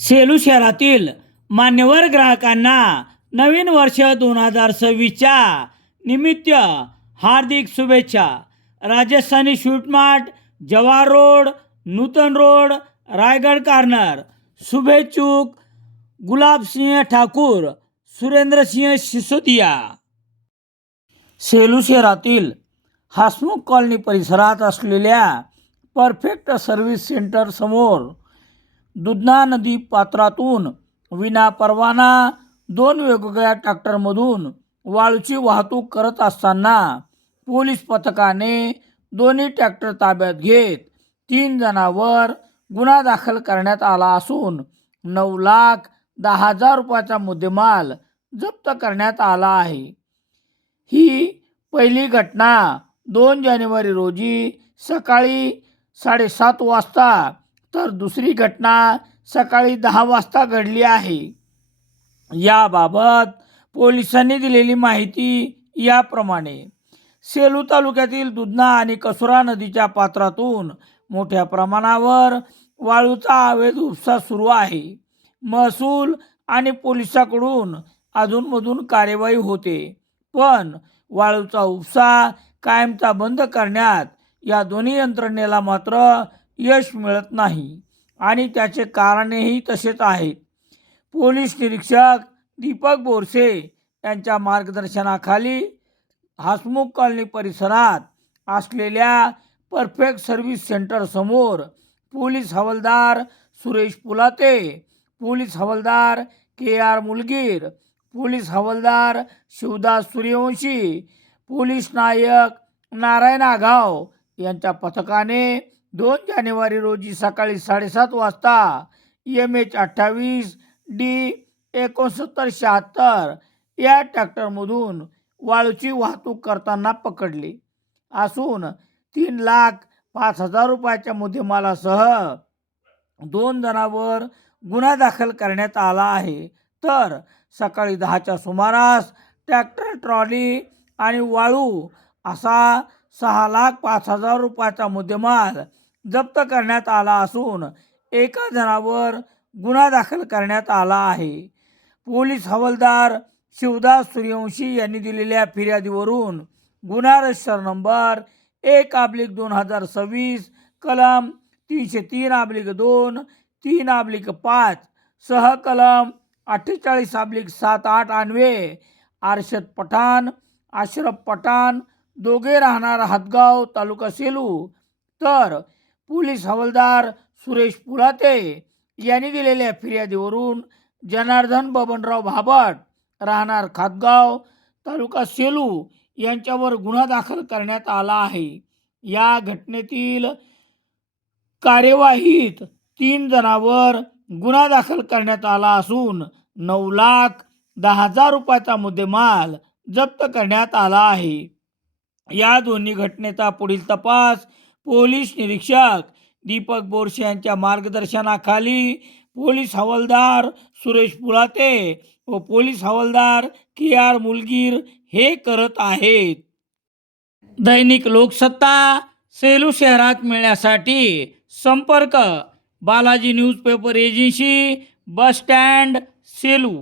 सेलू शहरातील मान्यवर ग्राहकांना नवीन वर्ष 2026च्या निमित्त हार्दिक शुभेच्छा. Rajasthani sweet mart, Jawahar road, Nutan road, Raigad corner. शुभेच्छुक गुलाबसिंह ठाकूर, सुरेंद्रसिंह सिसोदिया. सेलू शहरातील हसमुख कॉलनी परिसरात असलेल्या परफेक्ट सर्व्हिस सेंटर समोर दुधना नदी पात्रातून विना परवाना 2 वेगवेगळ्या ट्रॅक्टरमधून वाळूची वाहतूक करत असताना पोलीस पथकाने दोन्ही ट्रॅक्टर ताब्यात घेत 3 जणांवर गुन्हा दाखल करण्यात आला असून 9,10,000 रुपयाचा मुद्देमाल जप्त करण्यात आला आहे. ही पहिली घटना 2 जानेवारी रोजी सकाळी 7:30 वाजता तर दुसरी घटना सकाळी 10 वाजता घडली आहे. याबाबत पोलिसांनी दिलेली माहिती याप्रमाणे. सेलू तालुक्यातील दुधना आणि कसुरा नदीच्या पात्रातून मोठ्या प्रमाणावर वाळूचा अवैध उपसा सुरू आहे. महसूल आणि पोलिसांकडून अधूनमधून कार्यवाही होते, पण वाळूचा उपसा कायमचा बंद करण्यात या दोन्ही यंत्रणेला मात्र यश मिळत नाही आणि त्याचे कारणही तसेच आहेत. पोलीस निरीक्षक दीपक बोरसे यांच्या मार्गदर्शनाखाली हसमुख कॉलनी परिसरात असलेल्या परफेक्ट सर्व्हिस सेंटर समोर पोलीस हवालदार सुरेश पुलाते, पोलीस हवालदार KR मुलगीर, पोलीस हवालदार शिवदास सूर्यवंशी, पोलीस नायक नारायण आघाव यांच्या पथकाने 2 जानेवारी रोजी सकाळी 7:30 वाजता MH28 D 6976 या ट्रॅक्टरमधून वाळूची वाहतूक करताना पकडले असून 3,05,000 रुपयाच्या मुद्देमालासह 2 जणांवर गुन्हा दाखल करण्यात आला आहे. तर सकाळी 10च्या सुमारास ट्रॅक्टर, ट्रॉली आणि वाळू असा 6,05,000 रुपयाचा मुद्देमाल जप्त करण्यात आला असून 1 जणावर गुन्हा दाखल करण्यात आला आहे. पोलीस हवालदार शिवदास सूर्यवंशी यांनी दिलेल्या फिर्यादीवरून गुन्हा रजिस्टर नंबर 1/2026 कलम 303/2, 3/5 सह कलम 48/78 अन्वये अर्शद पठाण, अशरफ पठाण दोघे राहणार हातगाव, तालुका सेलू, तर पोलीस हवालदार सुरेश पुलाते यांनी दिलेल्या फिर्यादीवरून जनार्दन बबनराव भाबट राहणार खातगाव, तालुका सेलू यांच्यावर गुन्हा दाखल करण्यात आला आहे. या घटनेतील कार्यवाहीत 3 जणांवर गुन्हा दाखल करण्यात आला असून 9,10,000 रुपयाचा मुद्देमाल जप्त करण्यात आला आहे. या दोन्ही घटनेचा पुढील तपास पोलीस निरीक्षक दीपक बोरसे यांच्या मार्गदर्शनाखाली पोलीस हवालदार सुरेश पुलाते व पोलीस हवालदार KR मुलगीर हे करत आहेत. दैनिक लोकसत्ता सेलू शहरात मिळण्यासाठी संपर्क Balaji newspaper agency, bus stand, Selu.